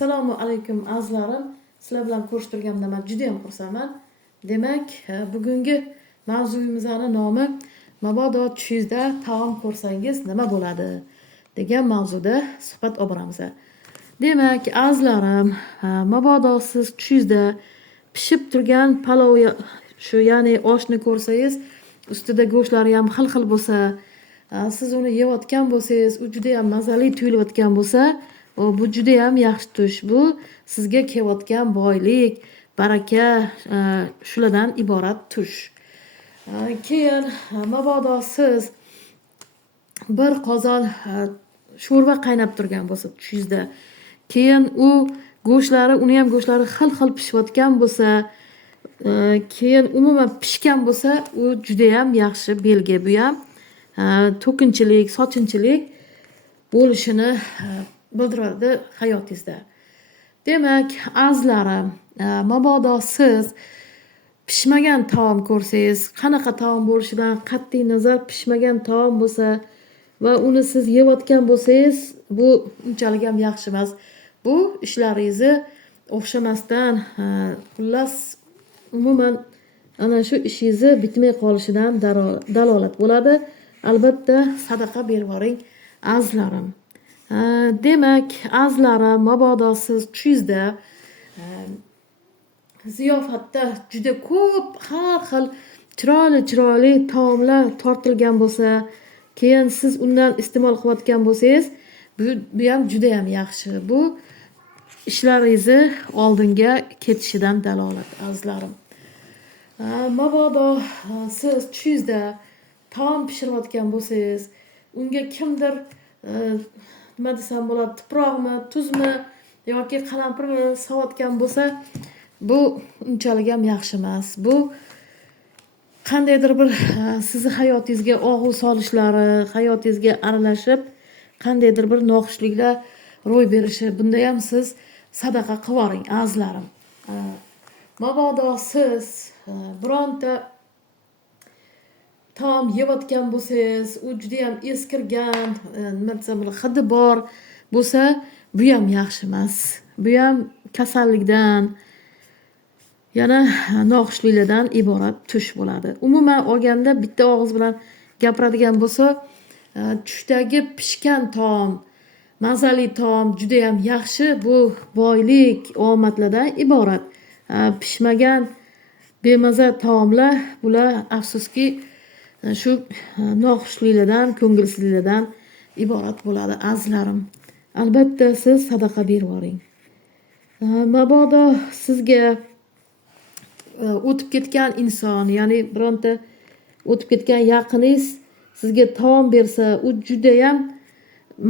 Assalomu alaykum azizlarim. Sizlar bilan ko'rishtirganimdan men juda ham xursandman. Demak, bugungi mavzuyimizning nomi mabodo tushingizda taom ko'rsangiz nima bo'ladi degan mavzuda suhbat olib boramiz. Demak, azizlarim, mabodo siz tushingizda pishib turgan palov shu ya'ni oshni ko'rsangiz, ustida go'shtlari ham xil-xil bo'lsa, siz uni yeyotgan bo'lsangiz, u juda ham mazali tuyulayotgan bo'lsa, bu juda ham yaxshi tush. Bu sizga kelayotgan boylik, baraka shulardan iborat tush. Keyin mabodo siz bir qozon sho'rva qaynab turgan bo'lsa tushingizda, keyin u go'shtlari, uni ham go'shtlari xil-xil pishayotgan bo'lsa, keyin umuman pishgan bo'lsa, u juda ham yaxshi belgi. Bu ham to'kinchilik, sochinchilik bo'lishini bildiradi hayotingizda. Demak, azizlarim, mabodo siz pishmagan taom ko'rsangiz, qanaqa taom bo'lishidan qat'iy nazar pishmagan taom bo'lsa va uni siz yeyotgan bo'lsangiz, bu unchalik ham yaxshi emas. Bu ishlaringizni o'xshamasdan, xullas umuman ana shu ishingizni bitmay qolishidan dalolat bo'ladi. Albatta sadaqa berib yuboring azizlarim. Demak, azizlarim, mabodo siz tushingizda ziyofatda juda ko'p har xil chiroyli taomlar tortilgan bo'lsa, keyin siz undan iste'mol qilayotgan bo'lsangiz, bu ham juda ham yaxshi. Bu ishlaringizni oldinga ketishidan dalolat azizlarim. Mabodo siz tushingizda taom pishirayotgan bo'lsangiz, unga kimdir nima desam bo'ladi, tuproqmi, tuzmi yoki qalampirmi solayotgan bo'lsa, bu unchalik ham yaxshi emas. Bu qandaydir bir sizni hayotingizga og'u solishlari, hayotingizga aralashib, qandaydir bir noxushliklar ro'y berishi. Bunda ham siz sadaqa qilib yuboring azizlarim. Mabodo siz bironta taom yeyotgan bo'lsangiz, u juda ham eskirgan, nima desam bo'ladi, hidi bor bo'lsa, bu ham yaxshi emas. Bu ham kasallikdan, yana noxushliklardan iborat tush bo'ladi. Umuman olganda bitta og'iz bilan gapiradigan bo'lsa, tushdagi pishgan taom, mazali taom juda ham yaxshi. Bu boylik, omadlardan iborat. Pishmagan bemaza taomlar, bular afsuski shu noxushliklardan, ko'ngilsizliklardan iborat bo'ladi azizlarim. Albatta siz sadaqa berib yuboring. Mabodo sizga o'tib ketgan inson, ya'ni bironta o'tib ketgan yaqiningiz sizga taom bersa, u juda ham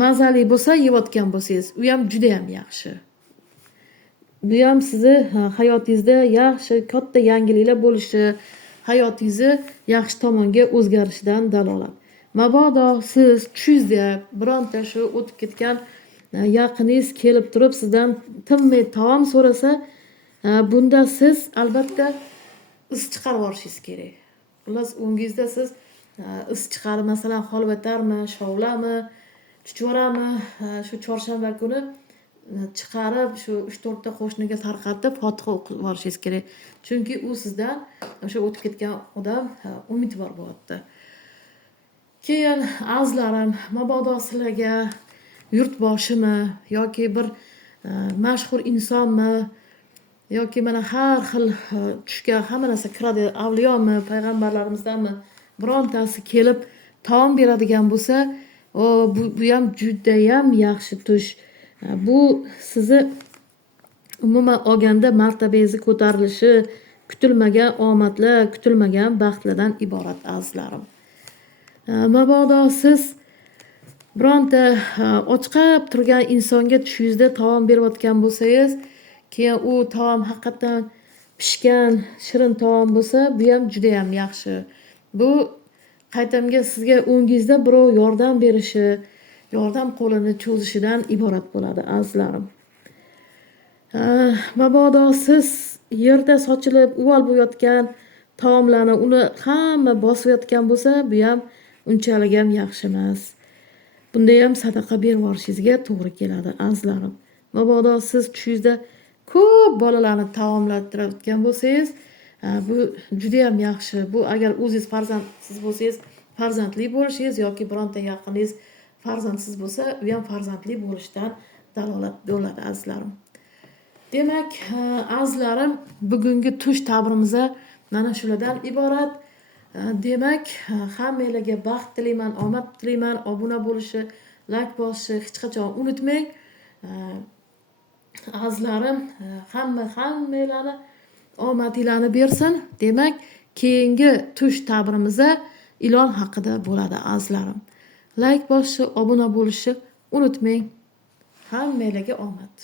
mazali bo'lsa, yeyotgan bo'lsangiz, u ham juda ham yaxshi. Bu ham sizni hayotingizda yaxshi, katta yangiliklar bo'lishi, hayotingizni yaxshi tomonga o'zgarishidan dalolat. Mabodo siz tushingizda bironta shu o'tib ketgan yaqiningiz kelib turib sizdan tinmay taom so'rasa, bunda siz albatta is chiqarib yuborishingiz kerak. Xullas, o'ngingizda siz is chiqarib, masalan, xolvatarmi, shovlami, chuchvarami, shu chorshanba kuni chiqarib, shu 3-4 ta qo'shniga tarqatib, fotiha o'qib yuborishingiz kerak. Chunki u sizdan o'sha o'tib ketgan odam umidvor bo'lyapti. Keyin azizlarim, mabodo sizlarga yurtboshimi yoki bir mashhur insonmi yoki mana har xil tushga hamma narsa kiradi, avliyomi, payg'ambarlarimizdanmi birontasi kelib taom beradigan bo'lsa, bu ham juda ham yaxshi tush. Bu sizni umuman olganda martabangizni ko'tarilishi, kutilmagan omadlar, kutilmagan baxtlardan iborat azizlarim. Mabodo siz bironta ochqab turgan insonga tushingizda taom berayotgan bo'lsangiz, keyin u taom haqiqatan pishgan, shirin taom bo'lsa, bu ham juda ham yaxshi. Bu qaytamga sizga o'ngingizda birov yordam berishi, yordam qo'lini cho'zishidan iborat bo'ladi azizlarim. Mabodo siz yerda sochilib uval bo'layotgan taomlarni uni hamma bosayotgan bo'lsa, bu ham unchalik ham yaxshi emas. Bunda ham sadaqa berib yorishingizga to'g'ri keladi azizlarim. Mabodo siz tushingizda ko'p bolalarni taomlantirayotgan bo'lsangiz, bu judayam yaxshi. Bu agar o'zingiz farzandsiz bo'lsangiz, farzandli bo'lishingiz yoki bironta yaqiningiz farzandsiz bo'lsa, u ham farzandli bo'lishdan dalolat bo'ladi azizlarim. Demak, azizlarim, bugungi tush tabrimiz mana shulardan iborat. Demak, hammanglarga baxt tilayman, omad tilayman. Obuna bo'lishni, like bosishni hech qachon unutmang. Azizlarim, hammanglarni omadinglarni bersin. Demak, keyingi tush tabrimizda ilon haqida bo'ladi azizlarim. Like bosishni, obuna bo'lishni unutmang. Hammanglarga omad.